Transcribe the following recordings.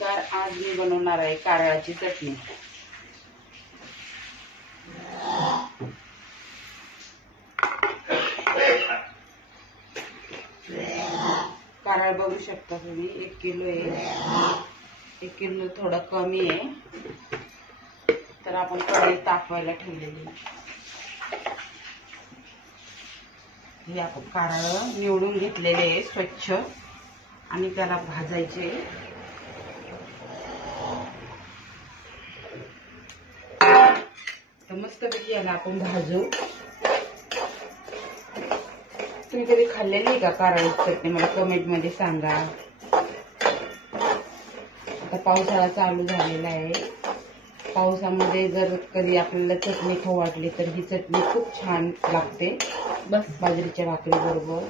नमस्कार, आज मी बनवणार आहे कारळाची चटणी। कारळ बघू शकता तुम्ही 1 किलो आहे। 1 किलो थोडा कमी आहे, तर आपण कढई तापवायला ठेवलेली आहे। हे आपण कारळ निवडून घेतलेले आहे स्वच्छ आणि त्याला भाजायचे। तर मस्तपैकी याला आपण भाजू। तुम्ही कधी खाल्लेली आहे का कारळाची चटणी? मला कमेंट मध्ये सांगा। आता पावसाळा चालू झालेला आहे, पावसामध्ये जर कधी आपल्याला चटणी खाऊ वाटली तर ही चटणी खूप छान लागते, बस बाजरीच्या भाकरी बरोबर।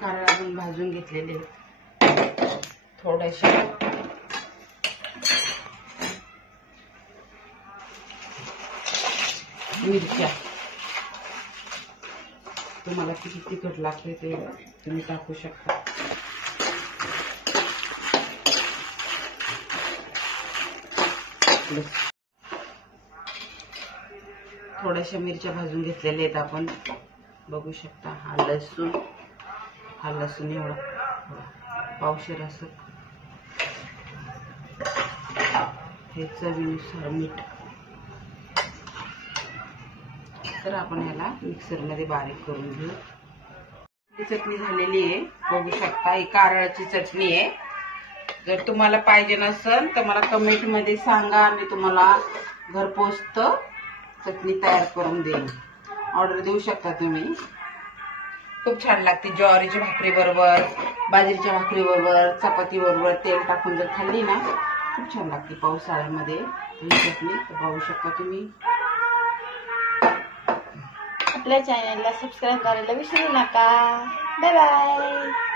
कारळ आपण भाजून घेतलेले, थोड्याशा मिरच्या, तुम्हाला किती तिखट लागते ते तुम्ही टाकू शकता। थोड्याशा मिरच्या भाजून घेतलेल्या आहेत आपण, बघू शकता। हा लसूण एवढा पावशेर असं, हे चवीनुसार मीठ। तर आपण याला मिक्सर मध्ये बारीक करून घेऊ। ही चटणी झालेली आहे, बघू शकता। ही कारळाची चटणी आहे। जर तुम्हाला पाहिजे नसेल तर मला कमेंट मध्ये सांगा, मी तुम्हाला घरपोच चटणी तयार करून देईन। ऑर्डर देऊ शकता तुम्ही। खूप छान लागते ज्वारीच्या भाकरी बरोबर, बाजरीच्या भाकरी बरोबर, चपाती बरोबर तेल टाकून जर खाल्ली ना खूप छान लागते पावसाळ्यामध्ये ही चटणी। पाहू शकता तुम्ही। आपल्या चॅनलला सबस्क्राईब करायला विसरू नका। Bye bye.